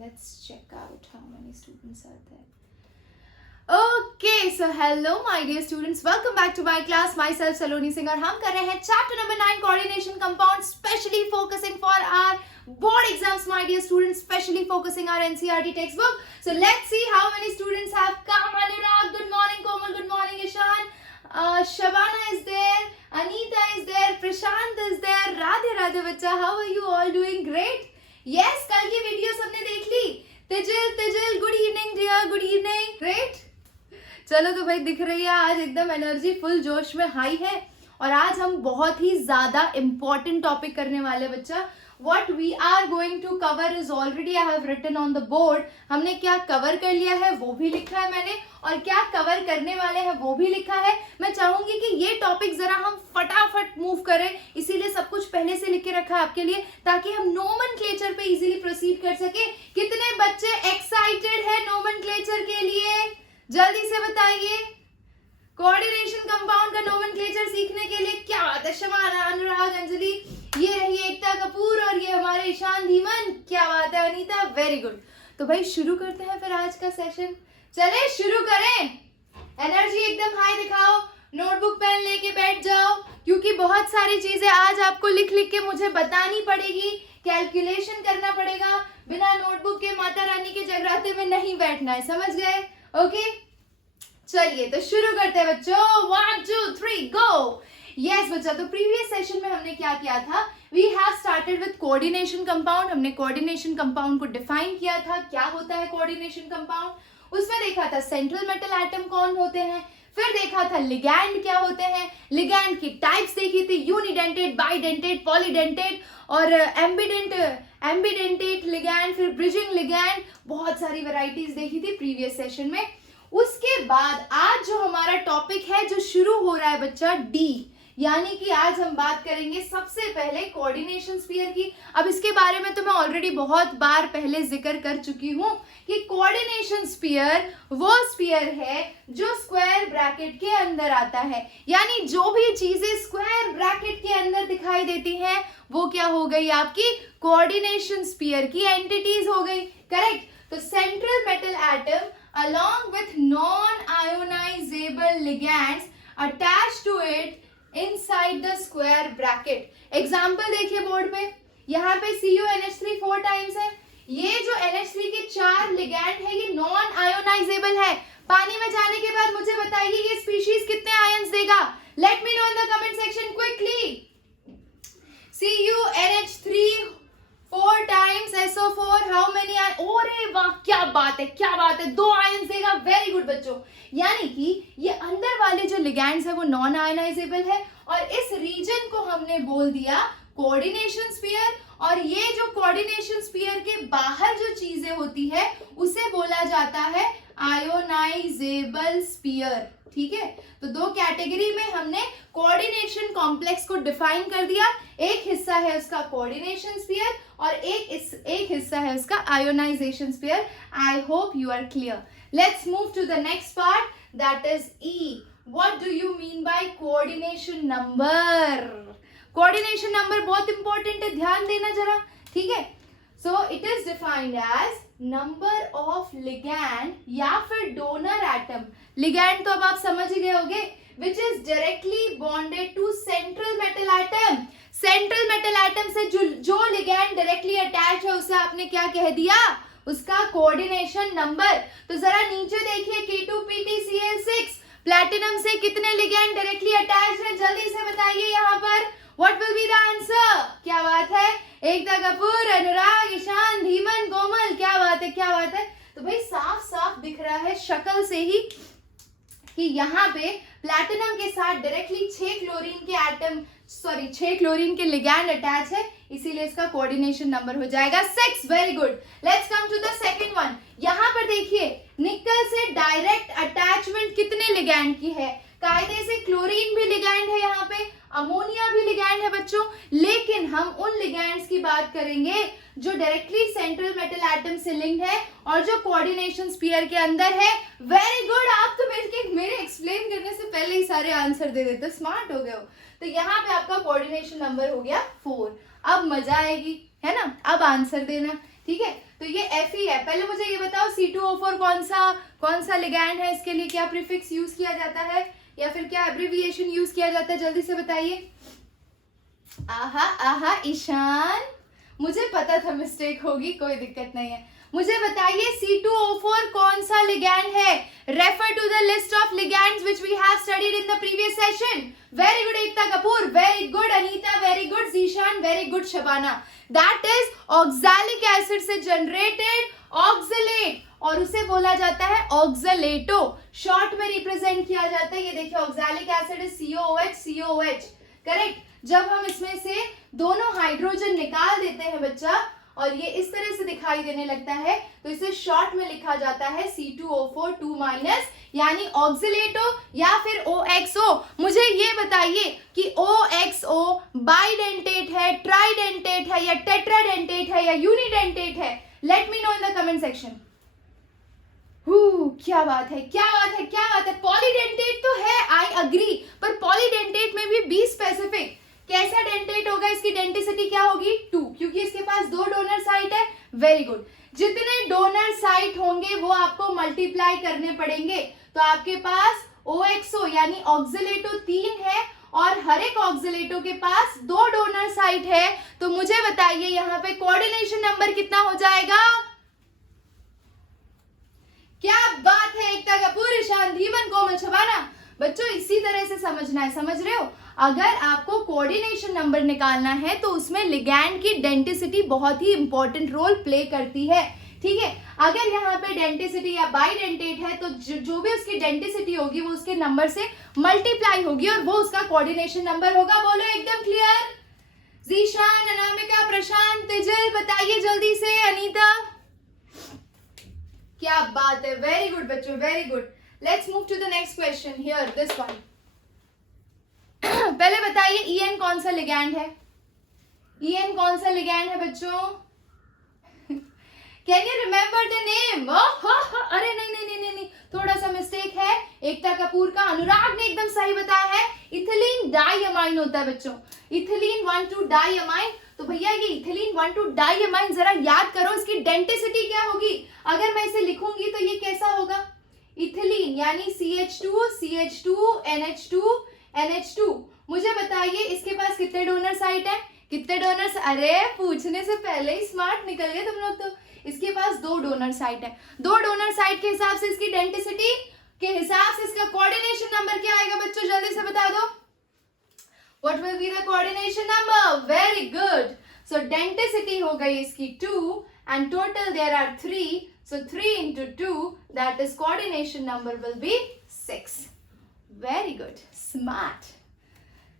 let's check out how many students are there. Okay, so hello my dear students, welcome back to my class. Myself Saloni Singh और हम कर रहे हैं chapter number 9 coordination compound, specially focusing for our board exams my dear students, specially focusing our NCERT textbook. So let's see how many students have come. Anurag, good morning. Komal, good morning. Ishan, Shabana is there, Anita is there, Prashant is there. Radhe Radhe bachcha, how are you all doing? Great. Yes, कल की video सबने देख ली. तिजिल, good evening dear, good evening. Great. चलो तो भाई दिख रही है आज एकदम एनर्जी फुल जोश में हाई है और आज हम बहुत ही ज्यादा इम्पोर्टेंट टॉपिक करने वाले बच्चा. What we are going to cover is already I have written on the board. हमने क्या कवर कर लिया है वो भी लिखा है मैंने और क्या कवर करने वाले हैं वो भी लिखा है. मैं चाहूंगी कि ये टॉपिक जरा हम फटाफट मूव करें, इसीलिए सब कुछ पहले से लिख के रखा है आपके लिए ताकि हम नोमेनक्लेचर पे इजीली प्रोसीड कर सके. कितने बच्चे एक्साइटेड है नोमेनक्लेचर के लिए? जल्दी से बताइए. कोऑर्डिनेशन कंपाउंड का नोमेनक्लेचर सीखने के लिए क्या बात है. शबाना, अनुराग, अंजलि, ये रही एकता कपूर और ये हमारे ईशान धीमन. क्या बात है अनीता, वेरी गुड. तो भाई शुरू करते हैं फिर आज का सेशन. चले शुरू करें. एनर्जी एकदम हाई दिखाओ, नोटबुक पेन लेके बैठ जाओ क्योंकि बहुत सारी चीजें आज आपको लिख लिख के मुझे बतानी पड़ेगी, कैलकुलेशन करना पड़ेगा. बिना नोटबुक के माता रानी के जगराते में नहीं बैठना है, समझ गए? ओके चलिए तो शुरू करते हैं बच्चों. 1 2 3 गो. यस बच्चा, तो प्रीवियस सेशन में हमने क्या किया था? We have started with coordination compound. हमने कोऑर्डिनेशन कंपाउंड को डिफाइन किया था. क्या होता है कोऑर्डिनेशन कंपाउंड? उसमें देखा था सेंट्रल मेटल एटम कौन होते हैं, फिर देखा था लिगैंड क्या होते हैं, लिगैंड की टाइप्स देखी थी, यूनिडेंटेड, बाइडेंटेड, पॉलीडेंटेड और एम्बिडेंटेड लिगैंड, फिर ब्रिजिंग लिगैंड, बहुत सारी वैरायटीज देखी थी प्रीवियस सेशन में. उसके बाद आज जो हमारा टॉपिक है जो शुरू हो रहा है बच्चा डी, यानी कि आज हम बात करेंगे सबसे पहले कोऑर्डिनेशन स्फीयर की. अब इसके बारे में तो मैं ऑलरेडी बहुत बार पहले जिक्र कर चुकी हूं कि कोऑर्डिनेशन स्फीयर वो स्फीयर है जो स्क्वायर ब्रैकेट के अंदर आता है. यानी जो भी चीजें स्क्वायर ब्रैकेट के अंदर दिखाई देती हैं वो क्या हो गई? आपकी कोऑर्डिनेशन स्फीयर की एंटिटीज हो गई. करेक्ट. तो central metal atom along with non-ionizable ligands attached to it inside the square bracket. Example देखिए बोर्ड पे, यहाँ पे CuNH3 4 टाइम्स है. ये जो NH3 के 4 लिगैंड है ये नॉन आयोनाइजेबल है. पानी में जाने के बाद मुझे बताइए ये स्पीशीज कितने आयंस देगा? Let me know in the comment section quickly. CuNH3 4 times SO4 how many ion? ओरे वाह, क्या बात है, क्या बात है, 2 आयंस देगा. वेरी गुड बच्चों. यानी कि ये अंदर वाले जो लिगैंड्स है वो नॉन आयनाइजेबल है और इस रीजन को हमने बोल दिया कोऑर्डिनेशन स्फीयर. और ये जो कोऑर्डिनेशन स्फीयर के बाहर जो चीजें होती है उसे बोला जाता है आयोनाइजेबल स्फीयर. ठीक है. तो 2 कैटेगरी में हमने कोऑर्डिनेशन कॉम्प्लेक्स को डिफाइन कर दिया. एक हिस्सा है उसका कोऑर्डिनेशन स्फीयर और एक हिस्सा है उसका ionisation sphere. I hope you are clear. Let's move to the next part, that is E. What do you mean by coordination number? Coordination number बहुत इंपॉर्टेंट है, ध्यान देना जरा. ठीक है. So it is defined as number of ligand या फिर donor atom. Ligand तो अब आप समझ ही गए होंगे, which is directly bonded to central metal atom. Central metal atom से जो लिगैंड डायरेक्टली अटैच है उसे आपने क्या कह दिया? उसका कोऑर्डिनेशन नंबर. तो जरा नीचे देखिए K2PtCl6, प्लैटिनम से कितने लिगैंड डायरेक्टली अटैच है? जल्दी से बताइए यहाँ पर. What will be the answer? क्या बात है, एकता कपूर, अनुराग, ईशान, धीमन, कोमल, क्या बात है, क्या बात है. तो भाई साफ साफ दिख रहा है शक्ल से ही कि यहाँ पे प्लैटिनम के साथ डायरेक्टली 6 क्लोरीन के लिगैंड अटैच है, इसीलिए इसका कोऑर्डिनेशन नंबर हो जाएगा 6. Very good. Let's come to the second one. यहाँ पर देखिए निकल से डायरेक्ट अटैचमेंट कितने लिगैंड की है? कायदे से क्लोरीन भी लिगैंड है, यहाँ पे अमोनिया भी लिगैंड है बच्चों. लेकिन हम उन लिगैंड्स की बात करेंगे जो डायरेक्टली सेंट्रल मेटल एटम से लिंक्ड है और जो कोऑर्डिनेशन स्फीयर के अंदर है. Very good. आप तो मेरे एक्सप्लेन करने से पहले ही सारे आंसर दे देते, स्मार्ट हो गए हो. तो यहाँ पे आपका कोऑर्डिनेशन नंबर हो गया 4. अब मजा आएगी है ना, अब आंसर देना. ठीक है. तो ये Fe है। पहले मुझे ये बताओ C2O4 कौन सा लिगैंड है, इसके लिए क्या प्रीफिक्स यूज किया जाता है या फिर क्या एब्रिविएशन यूज किया जाता है, जल्दी से बताइए। आहा आहा ईशान, मुझे पता था मिस्टेक होगी, कोई दिक्कत नहीं है। मुझे बताइए C2O4 कौन सा लिगैंड है? Refer to the list of ligands which we have studied in the previous session. Very good Ekta Kapoor, very good Anita, very good Zeeshan, very good Shabana. That is oxalic acid से जनरेटेड ऑक्सलेट, और उसे बोला जाता है ऑक्सलेटो, शॉर्ट में रिप्रेजेंट किया जाता है। ये देखिए oxalic acid is COOH, correct. जब हम इसमें से दोनों हाइड्रोजन निकाल देते हैं बच्चा, और ये इस तरह से दिखाई देने लगता है, तो इसे शॉर्ट में लिखा जाता है C2O4 2-, यानी ऑक्सलेटो या फिर OXO। मुझे ये बताइए कि OXO बाइडेंटेट है, ट्राइडेंटेट है या टेट्राडेंटेट है या यूनिडेंटेट है? Let me know in the comment section. क्या बात है, क्या बात है, क्या बात है। पॉलीडेंटेट तो है, आई अग्री, पर पॉलीडेंटेट में भी बी स्पेसिफिक। कैसा डेंटेट होगा? इसकी डेंटिसिटी क्या होगी? 2, क्योंकि इसके पास 2 डोनर साइट है। Very good. जितने डोनर साइट होंगे वो आपको मल्टीप्लाई करने पड़ेंगे, तो आपके पास OXO यानी ऑक्सलेटो 3 है और हर एक ऑक्सलेटो के पास 2 डोनर साइट है। तो मुझे बताइए यहाँ पे कोऑर्डिनेशन नंबर कितना हो जाएगा? क्या बात है एकता कपूर, ईशान, धीमन, कोमल, शबाना। बच्चों इसी तरह से समझना है, समझ रहे हो? अगर आपको कोऑर्डिनेशन नंबर निकालना है तो उसमें लिगैंड की डेंटिसिटी बहुत ही इंपॉर्टेंट रोल प्ले करती है, ठीक है। अगर यहाँ पे डेंटिसिटी या बाइडेंटेट है तो जो भी उसकी डेंटिसिटी होगी वो उसके नंबर से मल्टीप्लाई होगी और वो उसका कोऑर्डिनेशन नंबर होगा। बोलो एकदम क्लियर? जीशान, अनामिका, प्रशांत, तेजल, बताइए जल्दी से। अनीता, क्या बात है, वेरी गुड बच्चों, very good. Let's move to the next question here, this one. पहले बताइए EN कौन सा लिगैंड है? EN कौन सा लिगैंड है बच्चों? Can you remember the name? अरे नहीं, थोड़ा सा मिस्टेक है एकता कपूर का। अनुराग ने एकदम सही बताया है, इथिलीन डाइअमाइन होता है बच्चों, इथिलीन 1,2 डाइअमाइन। तो भैया ये इथिलीन 1,2 डाइअमाइन जरा याद करो, इसकी डेंटिसिटी क्या होगी? अगर मैं इसे लिखूंगी तो ये कैसा होगा? इथिलीन यानी CH2 NH2। मुझे बताइए इसके पास कितने डोनर साइट है? कितने डोनर्स? अरे पूछने से पहले ही स्मार्ट निकल गए तुम लोग तो। इसके पास 2 डोनर साइट है। 2 डोनर साइट के हिसाब से इसकी डेंटिसिटी के हिसाब से इसका कोऑर्डिनेशन नंबर क्या आएगा बच्चों? जल्दी से बता दो। What will be the coordination number? Very good. So denticity हो गई इसकी 2 and total there are 3. So 3 into 2, that is coordination number will be 6. Very good. Smart.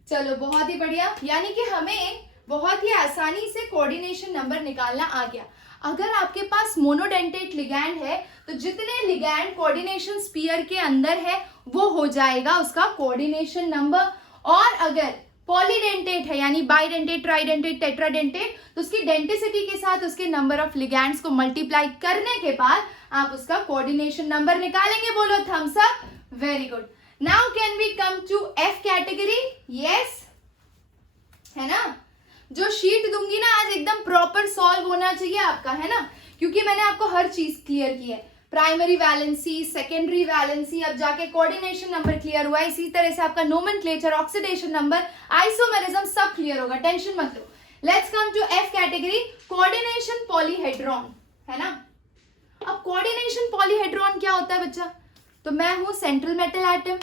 चलो बहुत ही बढ़िया, यानी कि हमें बहुत ही आसानी से कोऑर्डिनेशन नंबर निकालना आ गया। अगर आपके पास मोनोडेंटेट लिगैंड है तो जितने लिगैंड कोऑर्डिनेशन स्फीयर के अंदर है वो हो जाएगा उसका कोऑर्डिनेशन नंबर। और अगर पॉलीडेंटेट है यानी बाइडेंटेट, ट्राइडेंटेट, टेट्राडेंटेट, तो उसकी डेंटिसिटी के साथ उसके नंबर ऑफ लिगैंड्स को मल्टीप्लाई करने के बाद आप उसका कोऑर्डिनेशन नंबर निकालेंगे। बोलो thumbs up. Very good. Now can we come to F category? Yes, है ना? जो शीट दूंगी ना आज एकदम प्रॉपर सॉल्व होना चाहिए आपका, है ना? क्योंकि मैंने आपको हर चीज क्लियर की है, प्राइमरी वैलेंसी, सेकेंडरी वैलेंसी, अब जाके कोऑर्डिनेशन नंबर क्लियर हुआ, इसी तरह से आपका नोमेनक्लेचर, ऑक्सीडेशन नंबर, आइसोमेरिज्म सब क्लियर होगा, टेंशन मत लो। Let's come to F category, coordination polyhedron, है ना? अब कोऑर्डिनेशन पॉलीहेड्रॉन क्या होता है बच्चा? तो मैं हूं सेंट्रल मेटल एटम,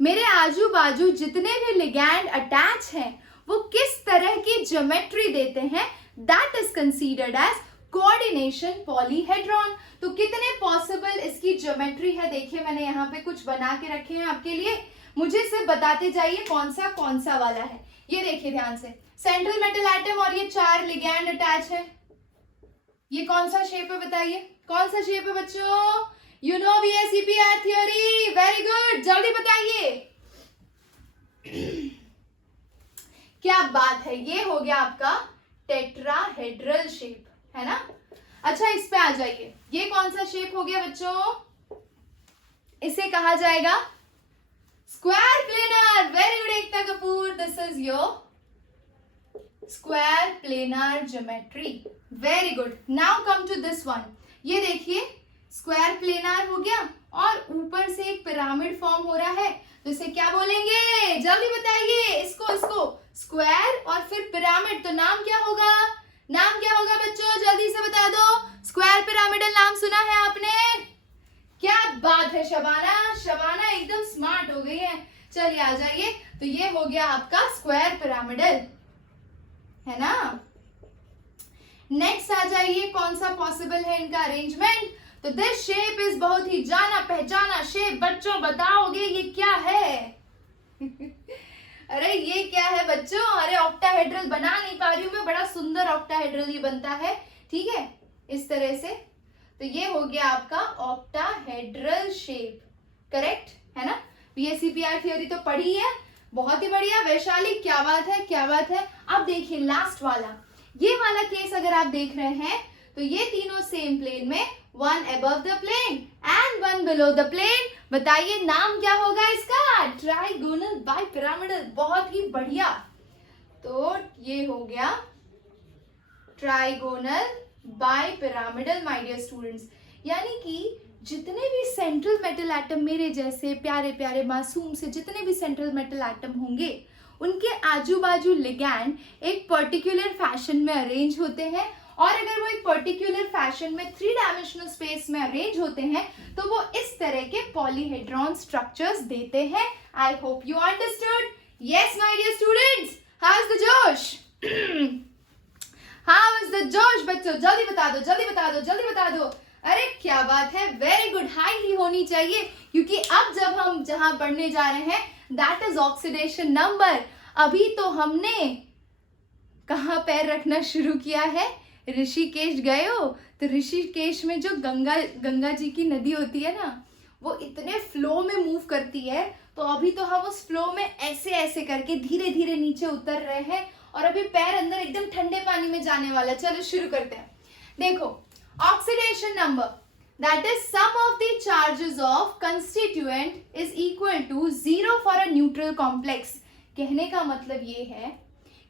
मेरे आजू बाजू जितने भी लिगैंड अटैच हैं वो किस तरह की ज्योमेट्री देते हैं, that is considered as coordination polyhedron. तो कितने पॉसिबल इसकी ज्योमेट्री है? देखिए मैंने यहाँ पे कुछ बना के रखे हैं आपके लिए, मुझे सिर्फ बताते जाइए कौन सा वाला है। ये देखिए ध्यान से, सेंट्रल मेटल एटम और ये 4 लिगैंड अटैच है। ये कौन सा शेप है बताइए? कौन सा शेप है बच्चों? You know BSEPR theory, very good, जल्दी बताइए। क्या बात है, ये हो गया आपका टेट्राहेड्रल शेप, है ना? अच्छा इस पे आ जाइए, ये कौन सा शेप हो गया बच्चों? इसे कहा जाएगा square planar. Very good Ekta Kapoor, this is your square planar geometry. Very good. Now come to this one. ये देखिए स्क्वायर प्लेनर हो गया और ऊपर से एक पिरामिड फॉर्म हो रहा है, तो इसे क्या बोलेंगे? जल्दी बताइए। इसको स्क्वायर और फिर पिरामिड, तो नाम क्या होगा? नाम क्या होगा बच्चों? जल्दी से बता दो। स्क्वायर पिरामिडल नाम सुना है आपने? क्या बात है शबाना, शबाना एकदम स्मार्ट हो गई है। चलिए आ जाइए। तो ये हो गया आपका स्क्वायर पिरामिडल, है ना। नेक्स्ट आ जाइए, कौन सा पॉसिबल है इनका अरेंजमेंट? तो दिस शेप इज बहुत ही जाना पहचाना शेप। बच्चों बताओगे ये क्या है? अरे ये क्या है बच्चों? अरे ऑक्टाहेड्रल बना नहीं पा रही हूं मैं, बड़ा सुंदर ऑक्टाहेड्रल ये बनता है, ठीक है, इस तरह से। तो ये हो गया आपका ऑक्टाहेड्रल शेप, करेक्ट है ना। पीएससीपीआर थ्योरी तो पढ़ी है, बहुत ही बढ़िया वैशाली, क्या बात है, क्या बात है। अब देखिए लास्ट वाला, ये वाला केस अगर आप देख रहे हैं तो ये तीनों सेम प्लेन में, one above the plane and one below the plane. बताइए नाम क्या होगा इसका? Trigonal bipyramidal. बहुत ही बढ़िया। तो ये हो गया trigonal bipyramidal my dear students. यानी कि जितने भी सेंट्रल मेटल एटम, मेरे जैसे प्यारे प्यारे मासूम से जितने भी सेंट्रल मेटल एटम होंगे, उनके आजू बाजू लिगैंड एक पर्टिकुलर फैशन में अरेंज होते हैं, और अगर वो एक पर्टिकुलर फैशन में 3 डायमेंशनल स्पेस में अरेंज होते हैं तो वो इस तरह के पॉलीहेड्रॉन स्ट्रक्चर्स देते हैं। I hope you understood. Yes my dear students, how is the जोश? हाउ इज द जोश बच्चों? जल्दी बता दो, जल्दी बता दो, जल्दी बता दो। अरे क्या बात है, वेरी गुड। हाई ही होनी चाहिए, क्योंकि अब जब हम जहां पढ़ने जा रहे हैं दैट इज ऑक्सीडेशन नंबर। अभी तो हमने कहां पैर रखना शुरू किया है? ऋषिकेश गए हो तो ऋषिकेश में जो गंगा जी की नदी होती है ना, वो इतने फ्लो में मूव करती है। तो अभी तो हम उस फ्लो में ऐसे ऐसे करके धीरे धीरे नीचे उतर रहे हैं, और अभी पैर अंदर एकदम ठंडे पानी में जाने वाला। चलो शुरू करते हैं। देखो oxidation number, that is sum of the charges of constituent is equal to 0 for a neutral complex। कहने का मतलब ये है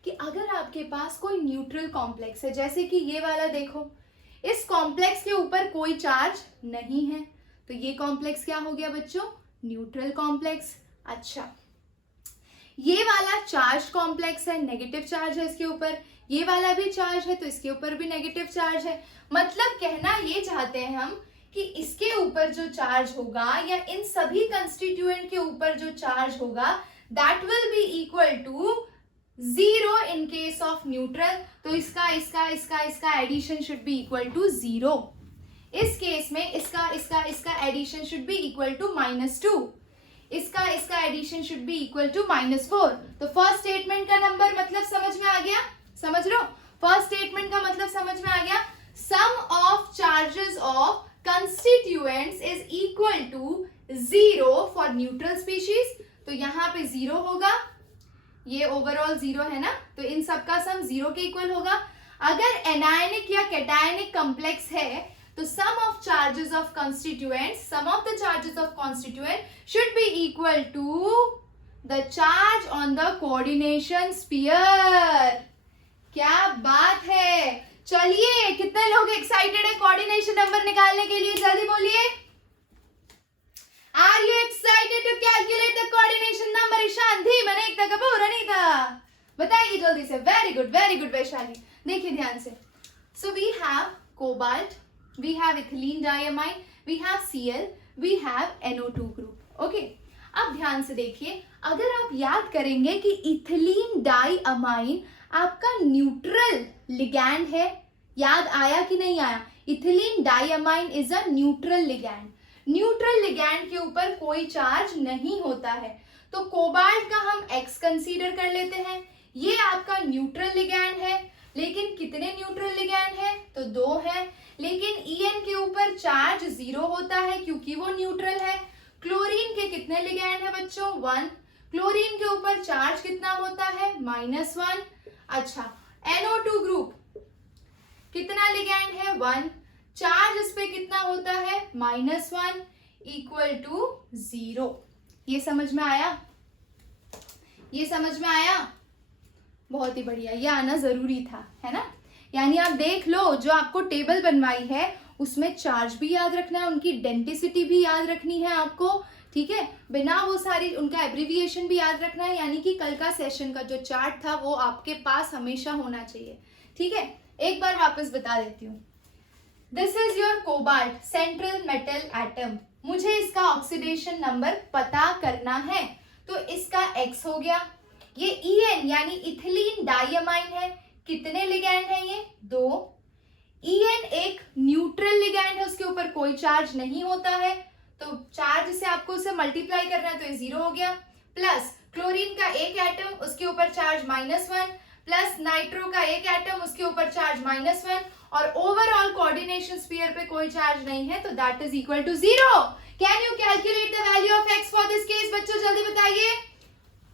कि अगर आपके पास कोई न्यूट्रल कॉम्प्लेक्स है, जैसे कि ये वाला देखो, इस कॉम्प्लेक्स के ऊपर कोई चार्ज नहीं है, तो ये कॉम्प्लेक्स क्या हो गया बच्चों? Neutral complex. अच्छा, ये वाला चार्ज कॉम्प्लेक्स है, नेगेटिव चार्ज है इसके ऊपर, ये वाला भी चार्ज है तो इसके ऊपर भी नेगेटिव चार्ज है। मतलब कहना ये चाहते हैं हम कि इसके ऊपर जो चार्ज होगा या इन सभी कंस्टिट्यूएंट के ऊपर जो चार्ज होगा that will be equal to 0 in case of neutral. तो इसका addition should be equal to 0। इस केस में इसका addition should be equal to -2। इसका addition should be equal to -4। तो फर्स्ट स्टेटमेंट का नंबर मतलब समझ में आ गया? समझ लो, फर्स्ट स्टेटमेंट का मतलब समझ में आ गया। Sum of charges of constituents is equal to 0 for neutral species. तो यहाँ पे 0 होगा, ये ओवरऑल 0 है ना, तो इन सबका सम 0 के इक्वल होगा। अगर एनायनिक या कैटायनिक कॉम्प्लेक्स है तो sum of charges of constituents, sum of the charges of constituent should be equal to the charge on the coordination sphere. क्या बात है। चलिए कितने लोग एक्साइटेड है कोऑर्डिनेशन नंबर निकालने के लिए? जल्दी बोलिए। Are you excited to calculate the coordination number? Ishaan Dhiman Ekta Kapoor Anita बताइए जल्दी से। Very good Vaishali. देखिए ध्यान से। So we have cobalt, we have ethylene diamine, we have Cl, we have NO2 group। Okay, अब ध्यान से देखिए, अगर आप याद करेंगे कि इथिलीन डाइअमाइन आपका न्यूट्रल लिगैंड है, याद आया कि नहीं आया? Ethylene diamine is a neutral ligand. Neutral ligand के ऊपर कोई चार्ज नहीं होता है, तो कोबाल्ट का हम X कंसीडर कर लेते हैं। ये आपका न्यूट्रल लिगैंड है, लेकिन कितने न्यूट्रल लिगैंड है? तो 2 है। लेकिन En के ऊपर चार्ज 0 होता है क्योंकि वो न्यूट्रल है। क्लोरीन के कितने लिगैंड है बच्चों? 1। क्लोरीन के ऊपर चार्ज कितना होता है? -1। अच्छा, NO2 ग्रुप कितना लिगैंड है? 1। चार्ज इस पे कितना होता है? -1 इक्वल टू 0। ये समझ में आया? ये समझ में आया? बहुत ही बढ़िया, ये आना जरूरी था, है ना। यानी आप देख लो, जो आपको टेबल बनवाई है उसमें चार्ज भी याद रखना है, उनकी डेंसिटी भी याद रखनी है आपको, ठीक है। बिना वो सारी उनका एब्रीविएशन भी याद रखना है, यानी कि कल का सेशन का जो चार्ट था वो आपके पास हमेशा होना चाहिए, ठीक है। एक बार वापस बता देती हूँ। This is your cobalt central metal atom. मुझे इसका ऑक्सीडेशन नंबर पता करना है, तो इसका X हो गया। ये En यानी इथिलीन डाइअमाइन है। कितने लिगैंड है ये? 2। En एक न्यूट्रल लिगैंड है, उसके ऊपर कोई चार्ज नहीं होता है, तो चार्ज से आपको उसे मल्टीप्लाई करना है, तो ये 0 हो गया। प्लस क्लोरीन का एक एटम, उसके ऊपर चार्ज -1, प्लस नाइट्रो का एक एटम, उसके ऊपर चार्ज -1, और ओवरऑल कोऑर्डिनेशन स्फीयर पे कोई चार्ज नहीं है, तो that is equal to 0। Can you calculate the value of x for this case? बच्चों जल्दी बताइए,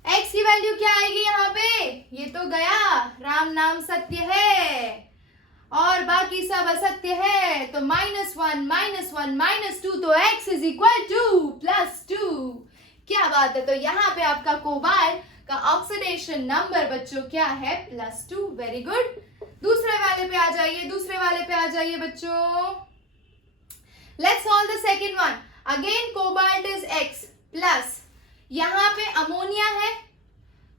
x की वैल्यू क्या आएगी यहाँ पे? ये तो गया, राम नाम सत्य है और बाकी सब असत्य है, तो -1 -1 -2, तो x इज इक्वल टू +2। क्या बात है। तो यहाँ पे आपका कोबाल्ट का ऑक्सीडेशन नंबर बच्चों क्या है? +2। Very good. दूसरे वाले पे आ जाइए, दूसरे वाले पे आ जाइए बच्चों। Let's solve the second one. Again cobalt is x plus, यहाँ पे अमोनिया है,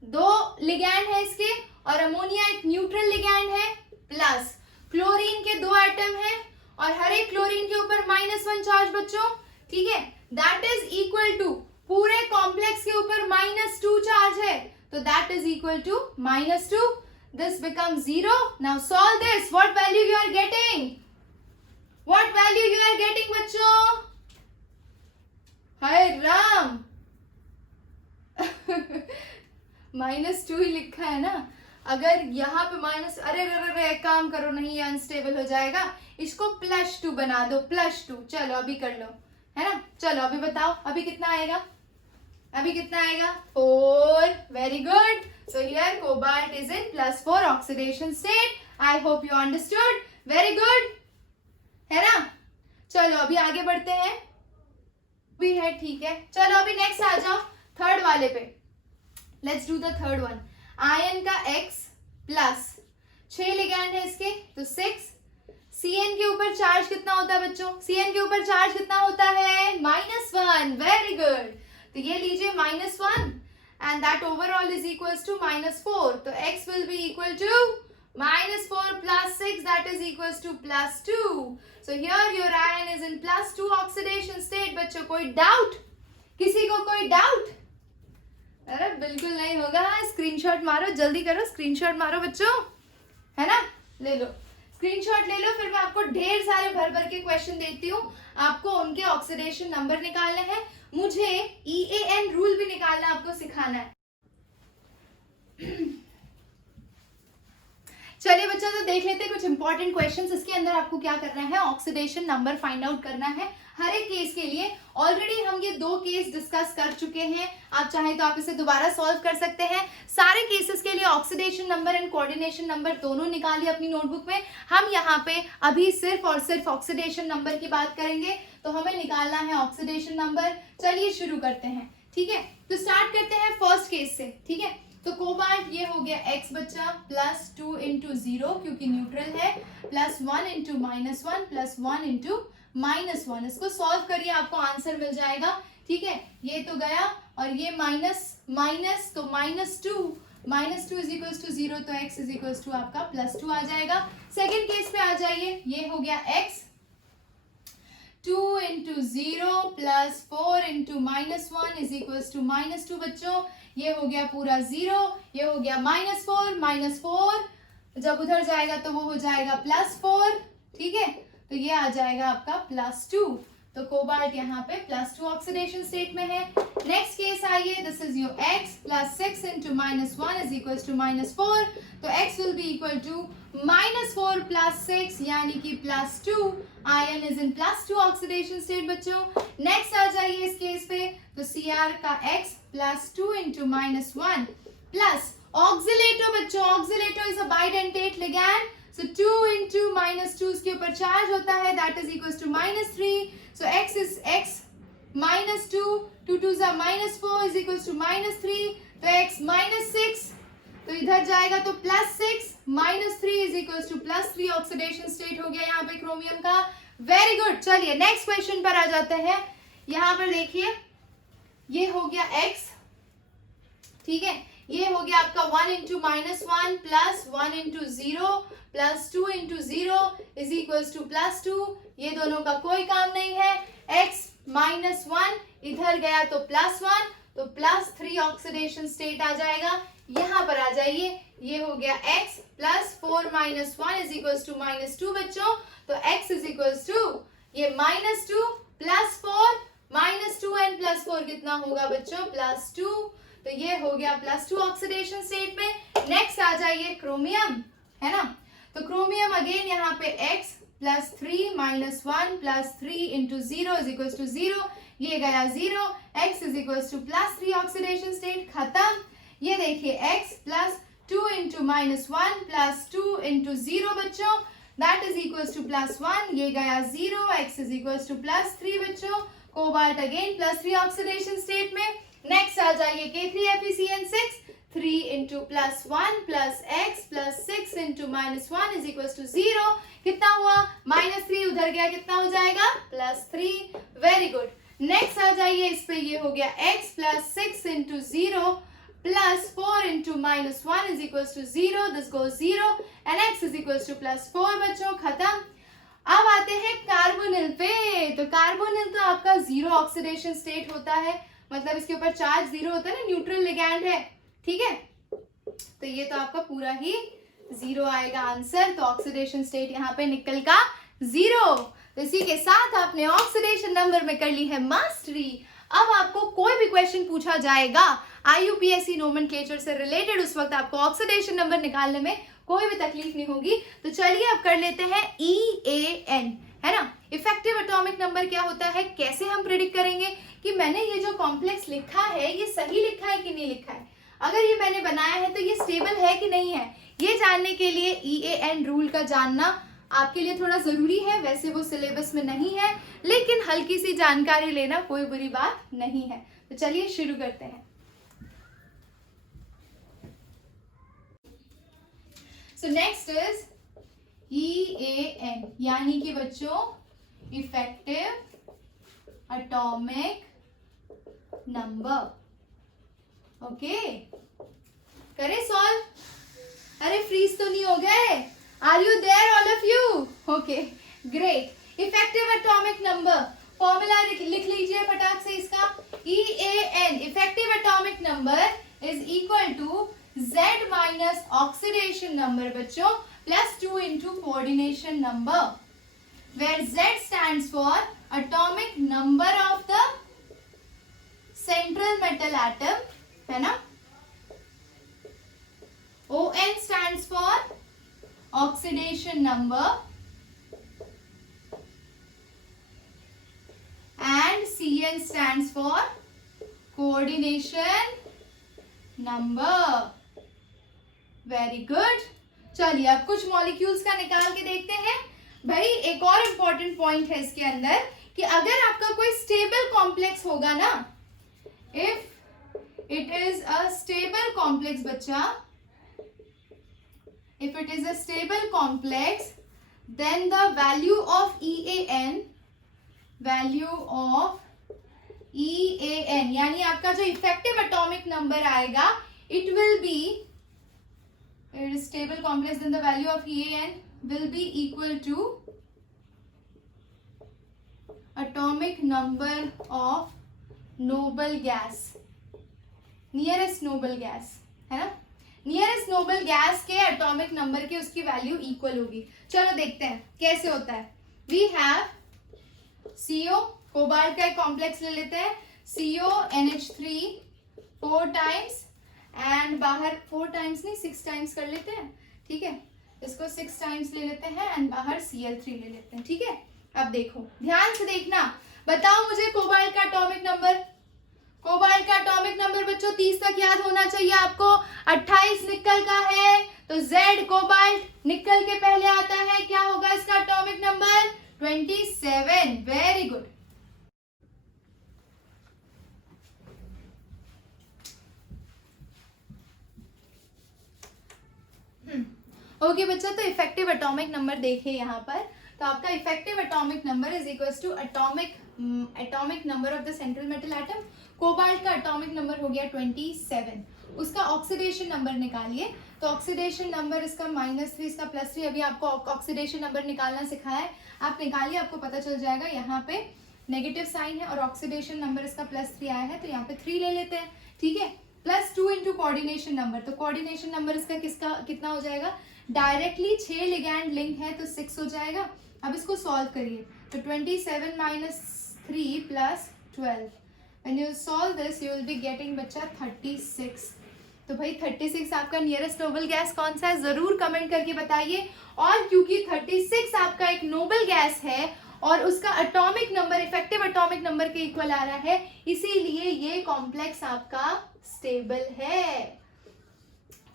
2 लिगैंड है इसके, और अमोनिया एक न्यूट्रल लिगैंड है, प्लस क्लोरीन के 2 एटम हैं और हर एक क्लोरीन के ऊपर -1 चार्ज बच्चों, ठीक है। दैट इज इक्वल टू, पूरे कॉम्प्लेक्स के ऊपर -2 चार्ज है, तो that is equal to -2। This becomes 0। Now solve this. What value you are getting? What value you are getting बच्चों? हाय राम -2 ही लिखा है ना। अगर यहाँ पे माइनस, अरे एक काम करो, नहीं ये अनस्टेबल हो जाएगा, इसको +2 बना दो, +2। चलो अभी कर लो, है ना। चलो अभी बताओ, अभी कितना आएगा? अभी कितना आएगा? 4। Very good. So here cobalt is in +4 oxidation state. I hope you understood. Very good, है ना। चलो अभी आगे बढ़ते हैं, भी है, ठीक है। चलो अभी नेक्स्ट आ जाओ, थर्ड वाले पे। Let's do the third one. Ion का X प्लस, 6 लिगैंड है इसके, तो 6। Cn के ऊपर चार्ज कितना होता है बच्चों? Cn के ऊपर चार्ज कितना होता है? -1। Very good. तो ये लीजिए -1 and that overall is equals to -4, तो x will be equal to -4 + 6, दैट इज इक्वल्स टू +2। So here your ion is in +2 oxidation state. बच्चों कोई डाउट? किसी को कोई डाउट? अरे बिल्कुल नहीं होगा। स्क्रीनशॉट मारो, जल्दी करो, स्क्रीनशॉट मारो बच्चों, है ना। ले लो स्क्रीनशॉट, ले लो, फिर मैं आपको ढेर सारे भर भर के क्वेश्चन देती हूँ। आपको उनके ऑक्सीडेशन नंबर निकालने हैं, मुझे EAN रूल भी निकालना आपको सिखाना है। चलिए बच्चों, तो देख लेते हैं कुछ इंपॉर्टेंट क्वेश्चंस। इसके अंदर आपको क्या करना है? ऑक्सीडेशन नंबर फाइंड आउट करना है हर एक केस के लिए। ऑलरेडी हम ये 2 केस डिस्कस कर चुके हैं, आप चाहें तो आप इसे दोबारा सॉल्व कर सकते हैं। सारे केसेस के लिए oxidation number and coordination number दोनों निकालिए अपनी नोटबुक में। हम यहाँ पे अभी सिर्फ और सिर्फ ऑक्सीडेशन नंबर की बात करेंगे, तो हमें निकालना है ऑक्सीडेशन नंबर। चलिए शुरू करते हैं, ठीक है। तो स्टार्ट करते हैं फर्स्ट केस से, ठीक है। तो कोबाल्ट ये हो गया x बच्चा +2 × 0 क्योंकि न्यूट्रल है, +1 × -1 +1 × -1। इसको सॉल्व करिए, आपको आंसर मिल जाएगा, ठीक है। ये तो गया और ये माइनस माइनस, तो -2 इज इक्वल्स टू 0, तो x इज इक्वल्स टू आपका +2 आ जाएगा। सेकेंड केस पे आ जाइए। ये हो गया x 2 × 0 +4 × -1 इज इक्वल्स टू -2 बच्चों। ये हो गया पूरा 0, ये हो गया -4 जब उधर जाएगा तो वो हो जाएगा +4, ठीक है। तो ये आ जाएगा आपका +2। तो कोबाल्ट यहाँ पे +2 ऑक्सीडेशन स्टेट में है। नेक्स्ट केस आइए। This is your x +6 × -1 is equals to -4, तो x will be equal to -4 + 6 यानी कि +2। Ion is in +2 oxidation state बच्चों। नेक्स्ट आ जाइए इस केस पे। तो Cr का x +2 × -1 प्लस ऑक्सीलेटो बच्चों, oxalato is a bidentate ligand, so 2 × -2 इसके ऊपर चार्ज होता है, that is equals to -3। So x is x -2, 2 2s are -4 is equals to -3, तो x -6, तो इधर जाएगा तो +6 -3 is equal to +3 oxidation state हो गया यहाँ पे क्रोमियम का। Very good. चलिए नेक्स्ट क्वेश्चन पर आ जाते हैं। यहाँ पर देखिए ये हो गया x, ठीक है, ये हो गया आपका 1 into -1 plus 1 into 0 plus 2 into 0 is equal to +2। ये दोनों का कोई काम नहीं है। x -1 इधर गया तो +1, तो +3 ऑक्सीडेशन स्टेट आ जाएगा। यहाँ पर आ जाइए, ये हो गया x plus 4 - 1 is equal to -2 बच्चों। तो x इज इक्वल टू ये -2 प्लस 4 -2 एंड प्लस 4 कितना होगा बच्चों? +2। तो ये हो गया +2 ऑक्सीडेशन स्टेट में। नेक्स्ट आ जाइए क्रोमियम, है ना। तो क्रोमियम अगेन यहाँ पे x plus 3 - 1 plus 3 into 0 is equal to 0, ये गया 0, x is equal to +3 oxidation state, खत्म। ये देखिए x plus 2 into -1 plus 2 into 0 बच्चों, दैट इज इक्वल टू +1, ये गया 0, x इज इक्वल टू +3 बच्चों। कोबाल्ट अगेन +3 ऑक्सीडेशन स्टेट में। नेक्स्ट आ जाइए K3FeCN6, 3 into +1 plus x plus 6 into -1 is equal to 0, कितना हुआ? -3 उधर गया, कितना हो जाएगा? +3। Very good. नेक्स्ट आ जाइए इस पे, ये हो गया x plus 6 into 0 plus 4 into -1 is equal to 0, this goes 0 and x is equal to +4 बच्चों, खत्म। अब आते हैं कार्बोनिल पे। तो कार्बोनिल तो आपका 0 ऑक्सीडेशन स्टेट होता है, मतलब इसके ऊपर चार्ज 0 होता है ना, न्यूट्रल लिगैंड है, ठीक है। तो ये तो आपका पूरा ही 0 आएगा आंसर। तो ऑक्सीडेशन स्टेट यहाँ पे निकल का 0। तो इसी के साथ आपने ऑक्सीडेशन नंबर में कर ली है मास्टरी। अब आपको कोई भी क्वेश्चन पूछा जाएगा IUPAC नोमेनक्लेचर से रिलेटेड, उस वक्त आपको ऑक्सीडेशन नंबर निकालने में कोई भी तकलीफ नहीं होगी। तो चलिए अब कर लेते हैं EAN, है ना। इफेक्टिव एटॉमिक नंबर क्या होता है, कैसे हम प्रिडिक्ट करेंगे कि मैंने ये जो कॉम्प्लेक्स लिखा है ये सही लिखा है कि नहीं लिखा है, अगर ये मैंने बनाया है तो ये स्टेबल है कि नहीं है, ये जानने के लिए EAN रूल का जानना आपके लिए थोड़ा जरूरी है। वैसे वो सिलेबस में नहीं है, लेकिन हल्की सी जानकारी लेना कोई बुरी बात नहीं है। तो चलिए शुरू करते हैं। सो नेक्स्ट इज EAN, यानी कि बच्चों इफेक्टिव एटॉमिक नंबर। ओके, करें सॉल्व? अरे फ्रीज तो नहीं हो गए? Are you there all of you? Okay great. Effective atomic number formula लिख लीजिए फटाक से इसका। EAN effective atomic number is equal to Z minus oxidation number बच्चों plus 2 into coordination number, where Z stands for atomic number of the central metal atom, है ना। ON stands for oxidation number and CN stands for coordination number. Very good. चलिए अब कुछ molecules का निकाल के देखते हैं। भाई एक और इम्पोर्टेंट पॉइंट है इसके अंदर कि अगर आपका कोई स्टेबल कॉम्प्लेक्स होगा ना, if it is a stable complex बच्चा, if it is a stable complex, then the value of EAN यानी आपका जो इफेक्टिव एटॉमिक नंबर आएगा, it will be, it is stable complex, then the value of EAN will be equal to atomic number of noble gas, nearest noble gas, है ना। Nearest noble gas के atomic number के उसकी value equal होगी। चलो देखते हैं कैसे होता है। वी हैव CO, कोबाल्ट का एक कॉम्प्लेक्स ले लेते हैं, CONH3 4 टाइम्स एंड बाहर 4 टाइम्स नहीं 6 टाइम्स कर लेते हैं, ठीक है। इसको 6 टाइम्स ले लेते हैं एंड बाहर Cl3 ले लेते हैं, ठीक है। अब देखो ध्यान से देखना, बताओ मुझे कोबाल्ट का एटॉमिक नंबर। कोबाल्ट का एटॉमिक नंबर बच्चों 30 तक याद होना चाहिए आपको। 28 निकल का है तो Z कोबाल्ट निकल के पहले आता है, क्या होगा इसका atomic number? 27। Very good. Okay बच्चा, तो इफेक्टिव एटॉमिक नंबर देखिए यहाँ पर, तो आपका effective atomic number is equals to atomic number of the central metal atom. Cobalt का एटॉमिक नंबर हो गया 27, उसका ऑक्सीडेशन नंबर निकालिए। तो ऑक्सीडेशन नंबर इसका -3, इसका +3। अभी आपको ऑक्सीडेशन नंबर निकालना सिखाया है, आप निकालिए, आपको पता चल जाएगा। यहाँ पे नेगेटिव साइन है और ऑक्सीडेशन नंबर इसका +3 आया है, तो यहाँ पे 3 ले लेते हैं, ठीक है। +2 इंटू कोऑर्डिनेशन नंबर, तो कोऑर्डिनेशन नंबर इसका कितना हो जाएगा, डायरेक्टली 6 लिगैंड लिंक है तो 6 हो जाएगा। अब इसको सॉल्व करिए, तो 27 - 3 + 12, when you solve this you will be getting बच्चा 36। तो भाई 36 आपका नियरेस्ट नोबल गैस कौन सा है, जरूर कमेंट करके बताइए। और क्योंकि 36 आपका एक नोबल गैस है और उसका atomic number effective atomic number के इक्वल आ रहा है, इसीलिए ये कॉम्प्लेक्स आपका स्टेबल है,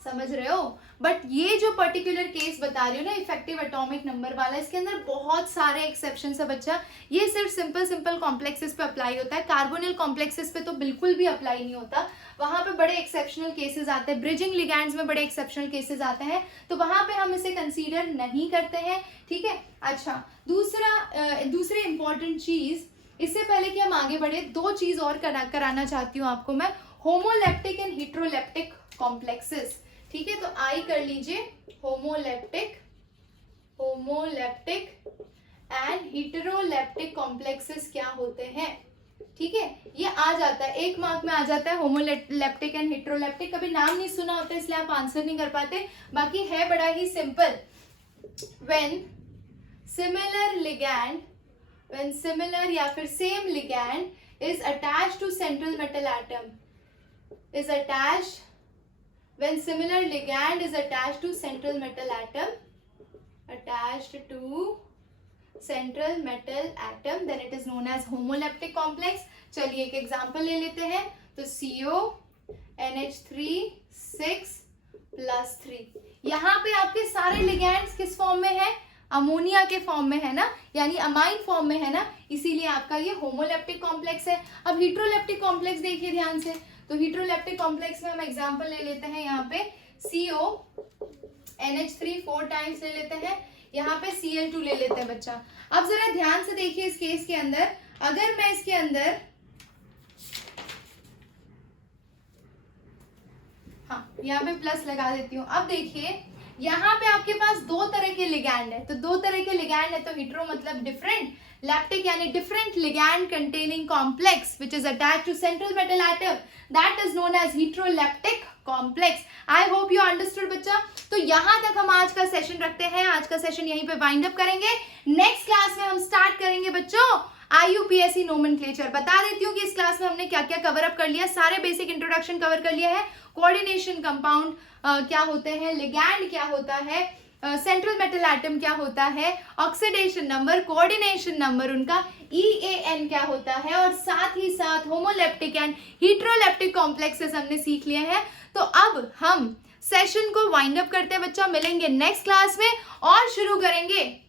समझ रहे हो। बट ये जो पर्टिकुलर केस बता रही हूँ ना इफेक्टिव एटॉमिक नंबर वाला, इसके अंदर बहुत सारे एक्सेप्शंस है बच्चा। ये सिर्फ सिंपल कॉम्प्लेक्सेस पे अप्लाई होता है, कार्बोनिल कॉम्प्लेक्सेस पे तो बिल्कुल भी अप्लाई नहीं होता, वहां पे बड़े एक्सेप्शनल केसेस आते हैं। ब्रिजिंग लिगैंड्स में बड़े एक्सेप्शनल केसेस आते हैं, तो वहां पे हम इसे कंसीडर नहीं करते हैं, ठीक है। अच्छा, दूसरी इंपॉर्टेंट चीज, इससे पहले कि हम आगे बढ़े, 2 चीज और कराना चाहती हूँ आपको मैं, होमोलेप्टिक एंड हेटेरोलेप्टिक कॉम्प्लेक्सेस, ठीक है। तो आई कर लीजिए, होमोलेप्टिक एंड हेटेरोलेप्टिक कॉम्प्लेक्सेस क्या होते हैं, ठीक है। ये आ जाता है, 1 मार्क में आ जाता है, होमोलेप्टिक एंड हेटेरोलेप्टिक। कभी नाम नहीं सुना होता इसलिए आप आंसर नहीं कर पाते, बाकी है बड़ा ही सिंपल। व्हेन सिमिलर या फिर same ligand is attached to central metal atom, when similar ligand is attached to central metal atom, then it is known as homoleptic complex। चलिए एक एग्जांपल ले लेते हैं, तो CO NH3 6 + 3, यहाँ पे आपके सारे लिगैंड्स किस फॉर्म में है, अमोनिया के फॉर्म में है ना, यानी अमाइन फॉर्म में है ना, इसीलिए आपका ये होमोलेप्टिक कॉम्प्लेक्स है। अब हेटेरोलेप्टिक कॉम्प्लेक्स देखिए ध्यान से, तो हेटेरोलेप्टिक कॉम्प्लेक्स में हम एग्जांपल ले लेते हैं, यहाँ पे CO NH3 4 टाइम्स ले लेते हैं, यहाँ पे Cl2 ले लेते हैं बच्चा। अब जरा ध्यान से देखिए इस केस के अंदर, अगर मैं इसके अंदर, हाँ यहाँ पे प्लस लगा देती हूँ। अब देखिए यहाँ पे आपके पास 2 तरह के लिगैंड है, तो 2 तरह के लिगैंड है, तो हेटेरो मतलब डिफरेंट, लैप्टिक यानी different ligand containing complex which is attached to central metal atom, that is known as heteroleptic complex. I hope you understood बच्चा। तो यहाँ तक हम आज का सेशन रखते हैं, आज का सेशन यहीं पे वाइंड अप करेंगे। नेक्स्ट क्लास में हम स्टार्ट करेंगे बच्चों IUPAC नोमेनक्लेचर। बता देती हूँ कि इस क्लास में हमने क्या क्या कवर अप कर लिया, सारे बेसिक इंट्रोडक्शन कवर कर लिया है, कोऑर्डिनेशन, कंपाउंड क्या होते हैं, लिगैंड क्या होता है, सेंट्रल मेटल एटम क्या होता है, ऑक्सीडेशन नंबर, कोऑर्डिनेशन नंबर उनका, EAN क्या होता है, और साथ ही साथ होमोलेप्टिक एंड हेटेरोलेप्टिक कॉम्प्लेक्सेस हमने सीख लिए हैं। तो अब हम सेशन को वाइंड अप करते हैं बच्चा, मिलेंगे नेक्स्ट क्लास में और शुरू करेंगे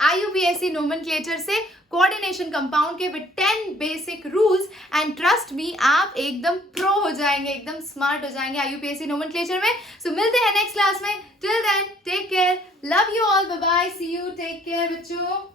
IUPAC नोमेनक्लेचर से कोऑर्डिनेशन कंपाउंड के with 10 basic rules, and trust me आप एकदम प्रो हो जाएंगे, एकदम स्मार्ट हो जाएंगे IUPAC नोमेनक्लेचर में। सो मिलते हैं नेक्स्ट क्लास में, till then take care, love you all, bye bye, see you, take care बच्चों।